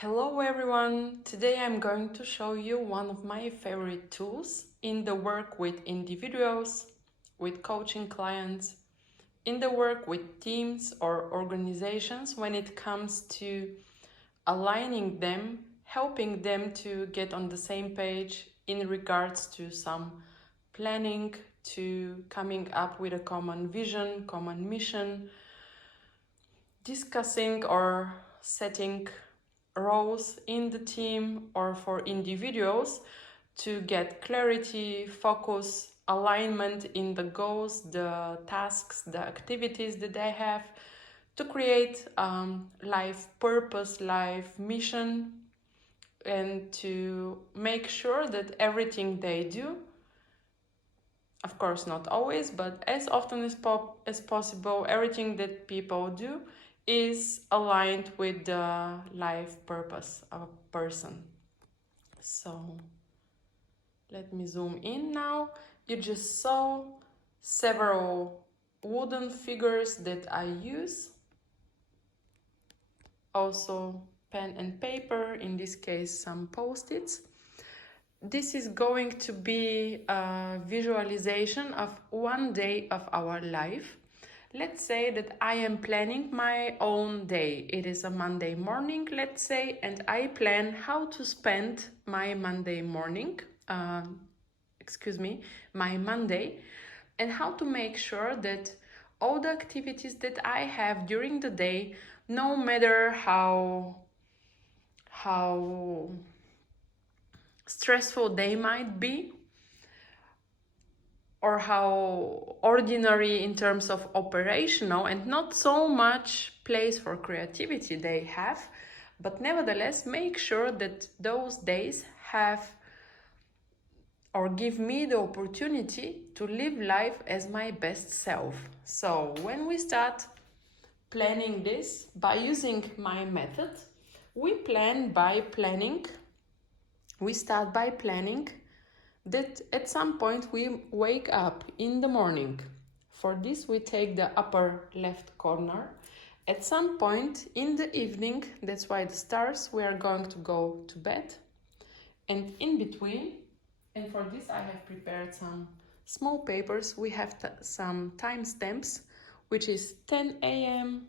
Hello everyone! Today I'm going to show you one of my favorite tools in the work with individuals, with coaching clients, in the work with teams or organizations when it comes to aligning them, helping them to get on the same page in regards to some planning, to coming up with a common vision, common mission, discussing or setting roles in the team or for individuals to get clarity, focus, alignment in the goals, the tasks, the activities that they have, to create life purpose, life mission, and to make sure that everything they do, of course not always, but as often as possible, everything that people do is aligned with the life purpose of a person. So let me zoom in now. You just saw several wooden figures that I use. Also pen and paper, in this case some post-its. This is going to be a visualization of one day of our life. Let's say that I am planning my own day. It is a Monday morning, let's say, and I plan how to spend my Monday morning, my Monday, and how to make sure that all the activities that I have during the day, no matter how stressful they might be, or how ordinary in terms of operational and not so much place for creativity they have, but nevertheless make sure that those days have or give me the opportunity to live life as my best self. So when we start planning this by using my method, we start by planning that at some point we wake up in the morning. For this we take the upper left corner. At some point in the evening, that's why the stars, we are going to go to bed. And in between, and for this I have prepared some small papers, we have some timestamps, which is 10 a.m.,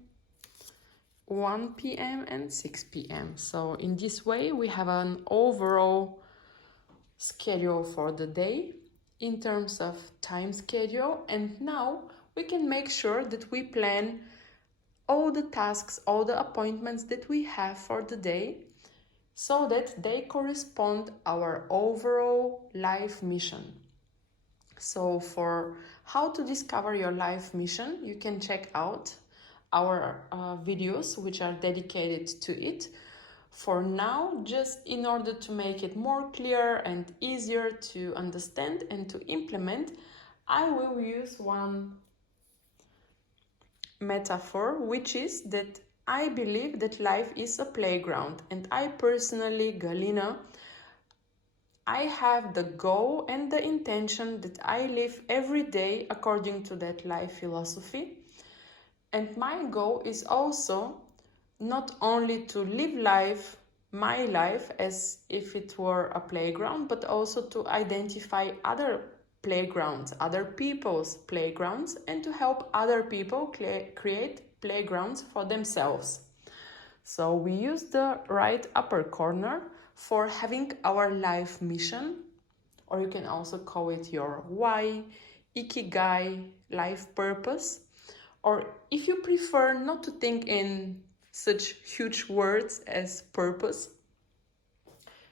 1 p.m. and 6 p.m. So in this way we have an overall schedule for the day in terms of time schedule, and now we can make sure that we plan all the tasks, all the appointments that we have for the day so that they correspond our overall life mission. So for how to discover your life mission, you can check out our videos which are dedicated to it. For now, just in order to make it more clear and easier to understand and to implement, I will use one metaphor, which is that I believe that life is a playground, and I personally, Galina, I have the goal and the intention that I live every day according to that life philosophy. And my goal is also not only to live life, my life, as if it were a playground, but also to identify other playgrounds, other people's playgrounds, and to help other people create playgrounds for themselves. So we use the right upper corner for having our life mission, or you can also call it your why, ikigai, life purpose. Or if you prefer not to think in such huge words as purpose,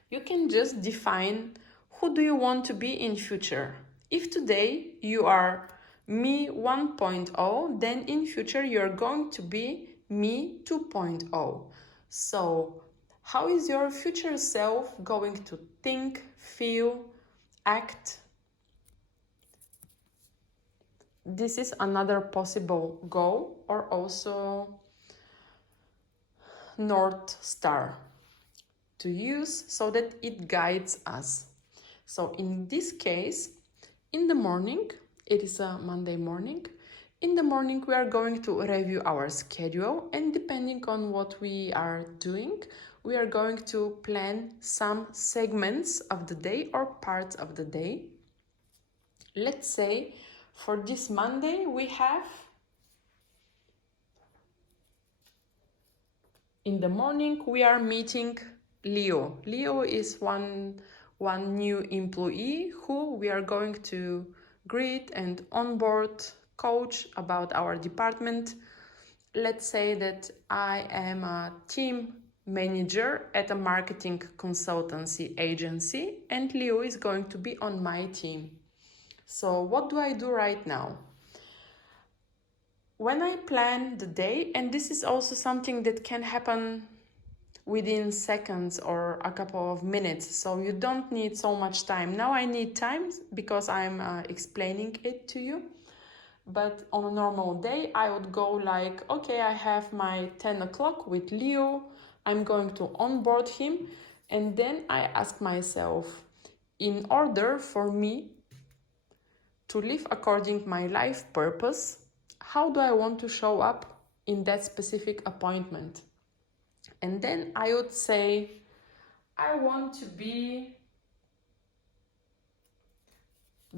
you can just define who do you want to be in future. If today you are me 1.0, then in future you're going to be me 2.0. So how is your future self going to think, feel, act? This is another possible goal, or also North Star to use so that it guides us. So in this case, in the morning, it is a Monday morning, In the morning, we are going to review our schedule, and depending on what we are doing, we are going to plan some segments of the day or parts of the day. Let's say for this Monday, we have in the morning, we are meeting Leo. Leo is one new employee who we are going to greet and onboard, coach about our department. Let's say that I am a team manager at a marketing consultancy agency and Leo is going to be on my team. So what do I do right now? When I plan the day, and this is also something that can happen within seconds or a couple of minutes, so you don't need so much time. Now I need time because I'm explaining it to you. But on a normal day, I would go like, okay, I have my 10 o'clock with Leo. I'm going to onboard him. And then I ask myself, in order for me to live according to my life purpose, how do I want to show up in that specific appointment? And then I would say, I want to be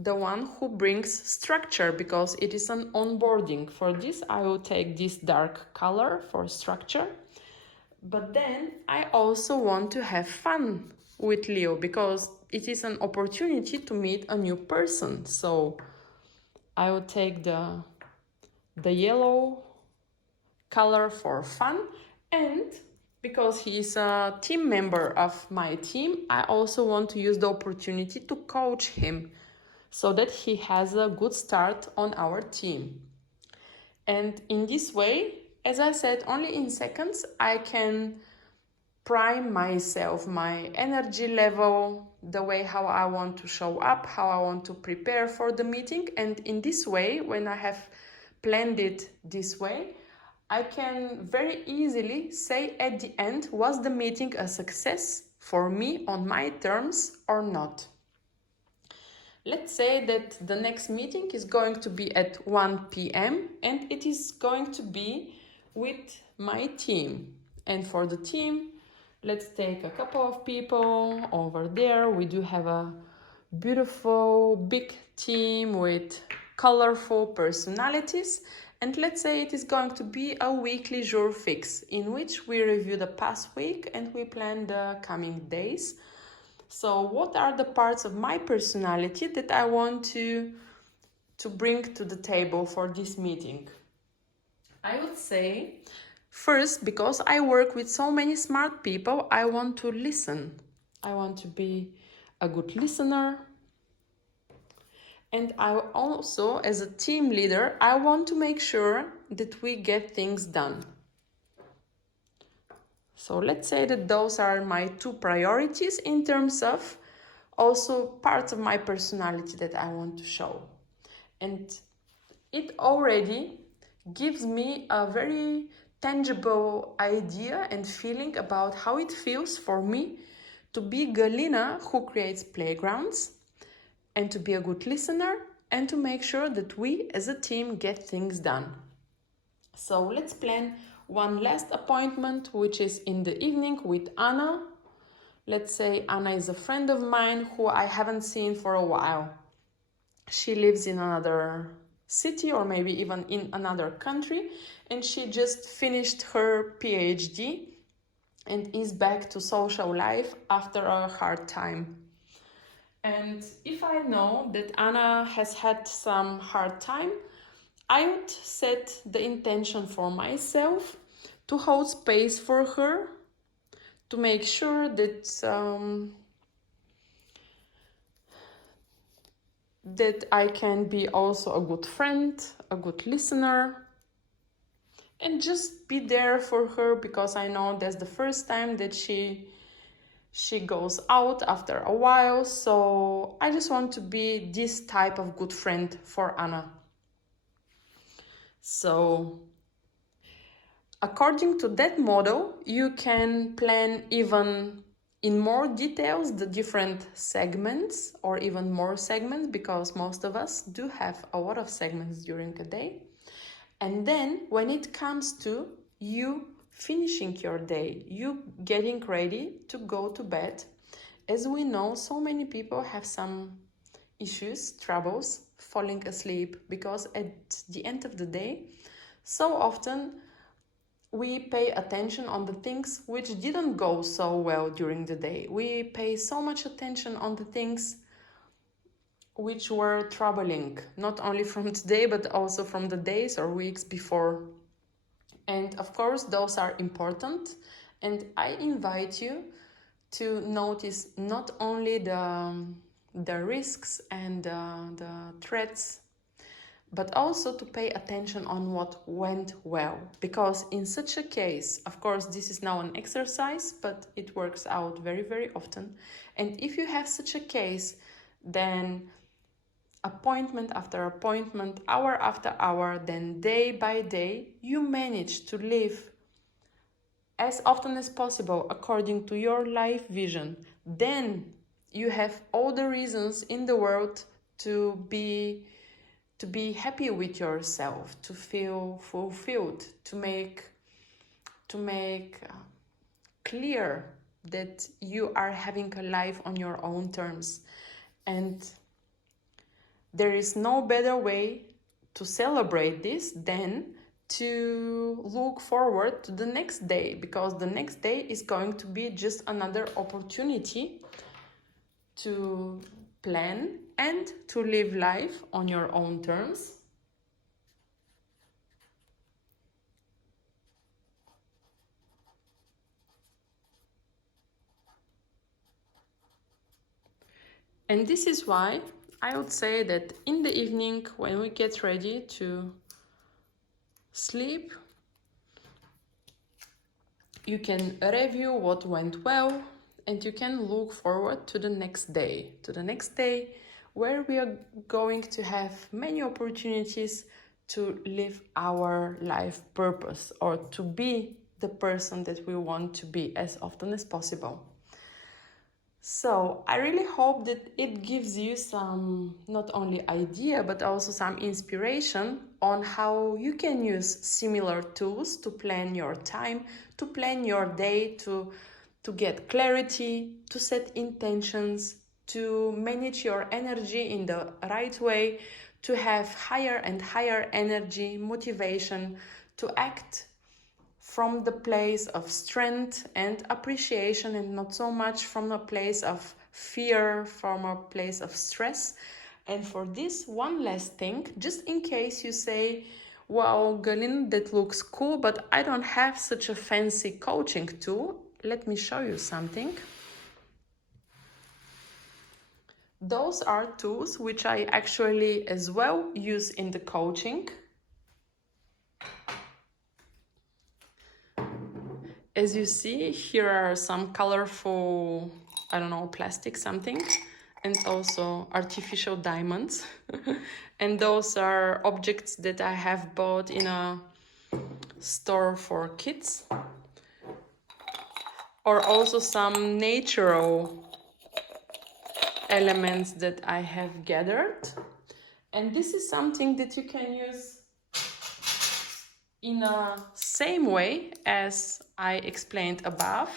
the one who brings structure because it is an onboarding. For this, I will take this dark color for structure. But then I also want to have fun with Leo because it is an opportunity to meet a new person. So I will take the yellow color for fun, and because he is a team member of my team, I also want to use the opportunity to coach him so that he has a good start on our team. And in this way, as I said, only in seconds, I can prime myself, my energy level, the way how I want to show up, how I want to prepare for the meeting. And in this way, when I have planned it this way, I can very easily say at the end, was the meeting a success for me on my terms or not? Let's say that the next meeting is going to be at 1 p.m. and it is going to be with my team. And for the team, let's take a couple of people over there. We do have a beautiful big team with colorful personalities. And let's say it is going to be a weekly jour fixe in which we review the past week and we plan the coming days. So what are the parts of my personality that I want to bring to the table for this meeting? I would say, first, because I work with so many smart people, I want to listen. I want to be a good listener. And I also, as a team leader, I want to make sure that we get things done. So let's say that those are my two priorities in terms of also parts of my personality that I want to show. And it already gives me a very tangible idea and feeling about how it feels for me to be Galina who creates playgrounds and to be a good listener and to make sure that we as a team get things done. So let's plan one last appointment, which is in the evening with Anna. Let's say Anna is a friend of mine who I haven't seen for a while. She lives in another city or maybe even in another country, and she just finished her PhD and is back to social life after a hard time. And if I know that Anna has had some hard time, I would set the intention for myself to hold space for her, to make sure that that I can be also a good friend, a good listener, and just be there for her because I know that's the first time that she goes out after a while. So I just want to be this type of good friend for Anna. So according to that model, you can plan even in more details the different segments or even more segments because most of us do have a lot of segments during a day. And then when it comes to you finishing your day, you getting ready to go to bed, as we know, so many people have some issues, troubles falling asleep, because at the end of the day, so often we pay attention on the things which didn't go so well during the day. We pay so much attention on the things which were troubling, not only from today, but also from the days or weeks before. And of course, those are important. And I invite you to notice not only the risks and the threats, but also to pay attention on what went well. Because in such a case, of course, this is now an exercise, but it works out very, very often. And if you have such a case, then appointment after appointment, hour after hour, then day by day, you manage to live as often as possible according to your life vision, then you have all the reasons in the world to be happy with yourself, to feel fulfilled, to make clear that you are having a life on your own terms. And there is no better way to celebrate this than to look forward to the next day, because the next day is going to be just another opportunity to plan and to live life on your own terms. And this is why I would say that in the evening, when we get ready to sleep, you can review what went well, and you can look forward to the next day, where we are going to have many opportunities to live our life purpose, or to be the person that we want to be as often as possible. So I really hope that it gives you some, not only idea, but also some inspiration on how you can use similar tools to plan your time, to plan your day, to get clarity, to set intentions, to manage your energy in the right way, to have higher and higher energy, motivation, to act from the place of strength and appreciation, and not so much from a place of fear, from a place of stress. And for this, one last thing, just in case you say, wow, Galina, that looks cool, but I don't have such a fancy coaching tool. Let me show you something. Those are tools which I actually as well use in the coaching. As you see, here are some colorful, I don't know, plastic something, and also artificial diamonds. And those are objects that I have bought in a store for kids. Or also some natural elements that I have gathered. And this is something that you can use in a same way as I explained above,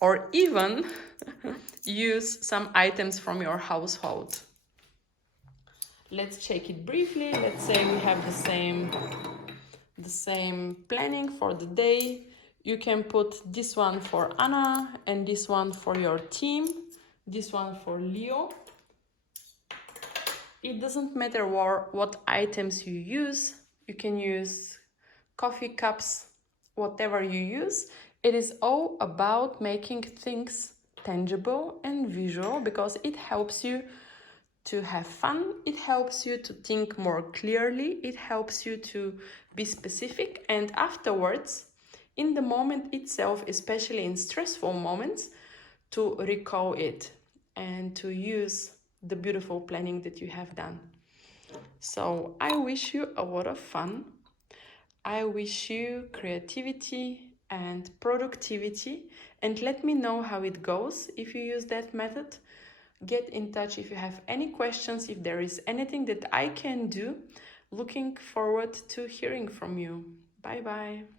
or even use some items from your household. Let's check it briefly. Let's say we have the same planning for the day. You can put this one for Anna, and this one for your team, this one for Leo. It doesn't matter what items you use. You can use coffee cups, whatever you use. It is all about making things tangible and visual, because it helps you to have fun, it helps you to think more clearly, it helps you to be specific, and afterwards, in the moment itself, especially in stressful moments, to recall it and to use the beautiful planning that you have done. So I wish you a lot of fun. I wish you creativity and productivity, and let me know how it goes if you use that method. Get in touch if you have any questions, if there is anything that I can do. Looking forward to hearing from you. Bye bye.